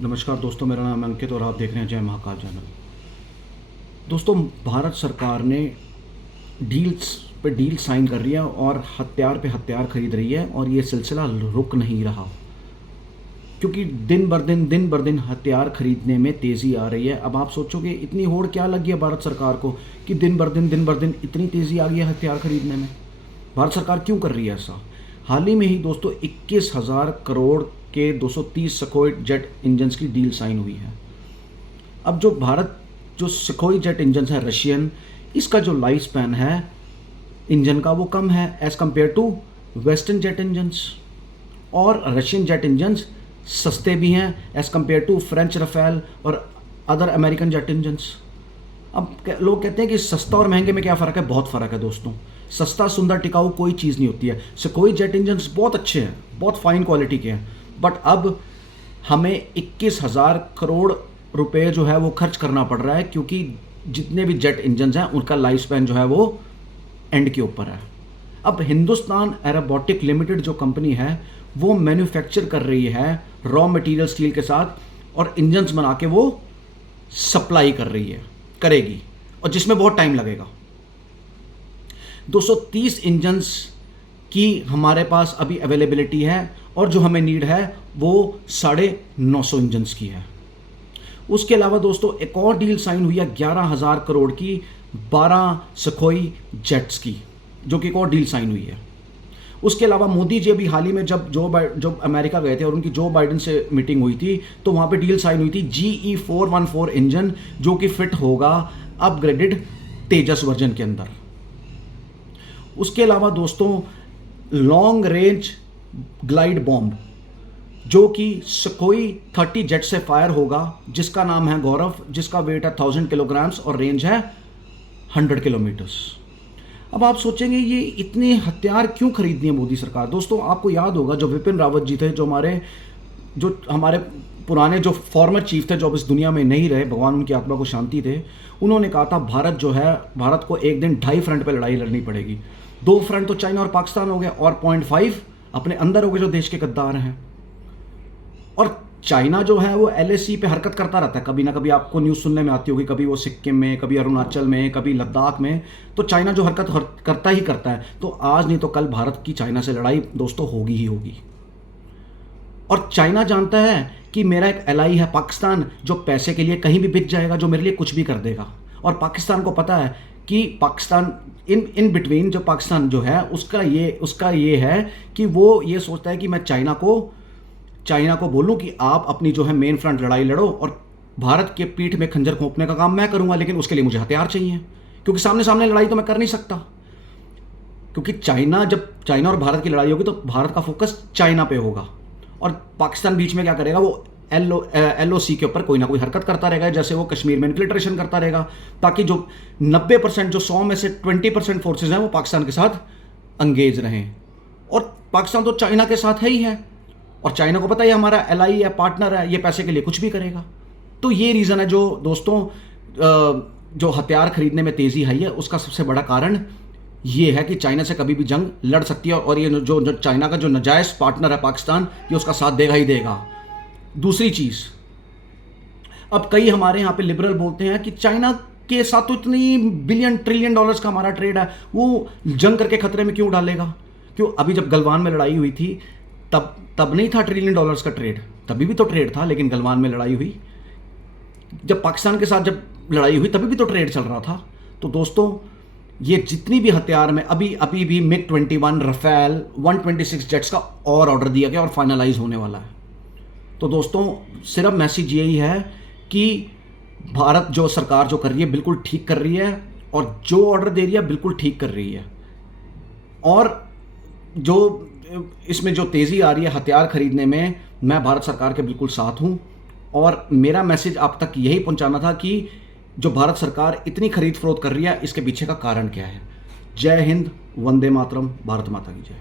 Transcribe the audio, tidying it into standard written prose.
नमस्कार दोस्तों, मेरा नाम अंकित और आप देख रहे हैं जय महाकाल चैनल। दोस्तों, भारत सरकार ने डील्स पे डील साइन कर रही है और हथियार पे हथियार खरीद रही है और ये सिलसिला रुक नहीं रहा, क्योंकि दिन बर दिन हथियार खरीदने में तेज़ी आ रही है। अब आप सोचोगे इतनी होड़ क्या लगी है भारत सरकार को कि दिन बर दिन इतनी तेज़ी आ गई है हथियार खरीदने में। भारत सरकार क्यों कर रही है ऐसा? हाल ही में ही दोस्तों 21,000 करोड़ के 230 सखोई जेट इंजन्स की डील साइन हुई है। अब जो सखोई जेट इंजन है रशियन, इसका जो लाइफ स्पैन है इंजन का वो कम है as compare to western jet engines, और रशियन जेट इंजन्स सस्ते भी हैं as compare to French Rafale और अदर अमेरिकन जेट इंजन्स। अब लोग कहते हैं कि सस्ता और महंगे में क्या फ़र्क है? बहुत फ़र्क है दोस्तों। सस्ता सुंदर टिकाऊ कोई चीज़ नहीं होती है। सखोई जेट इंजन्स बहुत अच्छे हैं, बहुत फाइन क्वालिटी के हैं, बट अब हमें 21,000 करोड़ रुपए जो है वो खर्च करना पड़ रहा है, क्योंकि जितने भी जेट इंजन्स हैं उनका लाइफ स्पैन जो है वो एंड के ऊपर है। अब हिंदुस्तान एरोबॉटिक लिमिटेड जो कंपनी है वो मैन्युफैक्चर कर रही है रॉ मटेरियल स्टील के साथ और इंजन्स बना के वो सप्लाई करेगी, और जिसमें बहुत टाइम लगेगा। 230 इंजन्स की हमारे पास अभी अवेलेबिलिटी है और जो हमें नीड है वो 950 इंजन्स की है। उसके अलावा दोस्तों एक और डील साइन हुई है 11,000 करोड़ की 12 सखोई जेट्स की, जो कि एक और डील साइन हुई है। उसके अलावा मोदी जी अभी हाल ही में जब अमेरिका गए थे और उनकी जो बाइडन से मीटिंग हुई थी, तो वहाँ पे डील साइन हुई थी GE414 इंजन, जो कि फिट होगा अपग्रेडेड तेजस वर्जन के अंदर। उसके अलावा दोस्तों लॉन्ग रेंज ग्लाइड बॉम्ब, जो कि सखोई 30 जेट से फायर होगा, जिसका नाम है गौरव, जिसका वेट है 1000 किलोग्राम्स और रेंज है 100 किलोमीटर्स। अब आप सोचेंगे ये इतने हथियार क्यों खरीदनी है मोदी सरकार? दोस्तों, आपको याद होगा जो विपिन रावत जी थे, जो हमारे पुराने जो फॉर्मर चीफ थे, जो अब इस दुनिया में नहीं रहे, भगवान उनकी आत्मा को शांति थे, उन्होंने कहा था भारत को एक दिन 2.5 फ्रंट पे लड़ाई लड़नी पड़ेगी। 2 फ्रंट तो चाइना और पाकिस्तान हो गया, और 0.5 अपने अंदर हो गए जो देश के गद्दार हैं। और चाइना जो है वो LAC पे हरकत करता रहता है, कभी ना कभी आपको न्यूज़ सुनने में आती होगी, कभी वो सिक्किम में, कभी अरुणाचल में, कभी लद्दाख में, तो चाइना जो हरकत करता ही करता है। तो आज नहीं तो कल भारत की चाइना से लड़ाई दोस्तों होगी ही होगी। और चाइना जानता है कि मेरा एक एलाई है पाकिस्तान, जो पैसे के लिए कहीं भी बिक जाएगा, जो मेरे लिए कुछ भी कर देगा। और पाकिस्तान को पता है कि पाकिस्तान इन बिटवीन, जो पाकिस्तान जो है उसका ये है कि वो ये सोचता है कि मैं चाइना को बोलूं कि आप अपनी जो है मेन फ्रंट लड़ाई लड़ो और भारत के पीठ में खंजर घोंपने का काम मैं करूंगा, लेकिन उसके लिए मुझे हथियार चाहिए, क्योंकि सामने सामने लड़ाई तो मैं कर नहीं सकता। क्योंकि जब चाइना और भारत की लड़ाई होगी तो भारत का फोकस चाइना पे होगा, और पाकिस्तान बीच में क्या करेगा, वो LOC के ऊपर कोई ना कोई हरकत करता रहेगा, जैसे वो कश्मीर में इन्फिल्ट्रेशन करता रहेगा, ताकि जो 90%, जो 100 में से 20% फोर्सेज हैं वो पाकिस्तान के साथ अंगेज रहें। और पाकिस्तान तो चाइना के साथ है ही है, और चाइना को पता है हमारा एलाई है, पार्टनर है, ये पैसे के लिए कुछ भी करेगा। तो ये रीज़न है जो दोस्तों जो हथियार खरीदने में तेज़ी आई है, उसका सबसे बड़ा कारण ये है कि चाइना से कभी भी जंग लड़ सकती है, और ये जो चाइना का जो नाजायज़ पार्टनर है पाकिस्तान, ये उसका साथ देगा ही देगा। दूसरी चीज़, अब कई हमारे यहाँ पे लिबरल बोलते हैं कि चाइना के साथ तो इतनी बिलियन ट्रिलियन डॉलर्स का हमारा ट्रेड है, वो जंग करके खतरे में क्यों डालेगा? क्यों? अभी जब गलवान में लड़ाई हुई थी तब नहीं था ट्रिलियन डॉलर्स का ट्रेड, तभी भी तो ट्रेड था, लेकिन गलवान में लड़ाई हुई, जब पाकिस्तान के साथ जब लड़ाई हुई तभी भी तो ट्रेड चल रहा था। तो दोस्तों, ये जितनी भी हथियार में अभी भी MiG-21 रफेल 126 जेट्स का और ऑर्डर दिया गया और फाइनलाइज होने वाला है। तो दोस्तों, सिर्फ मैसेज यही है कि भारत जो सरकार जो कर रही है बिल्कुल ठीक कर रही है, और जो ऑर्डर दे रही है बिल्कुल ठीक कर रही है, और जो इसमें जो तेज़ी आ रही है हथियार खरीदने में, मैं भारत सरकार के बिल्कुल साथ हूँ। और मेरा मैसेज आप तक यही पहुँचाना था कि जो भारत सरकार इतनी खरीद फरोख्त कर रही है, इसके पीछे का कारण क्या है। जय हिंद, वंदे मातरम, भारत माता की जय।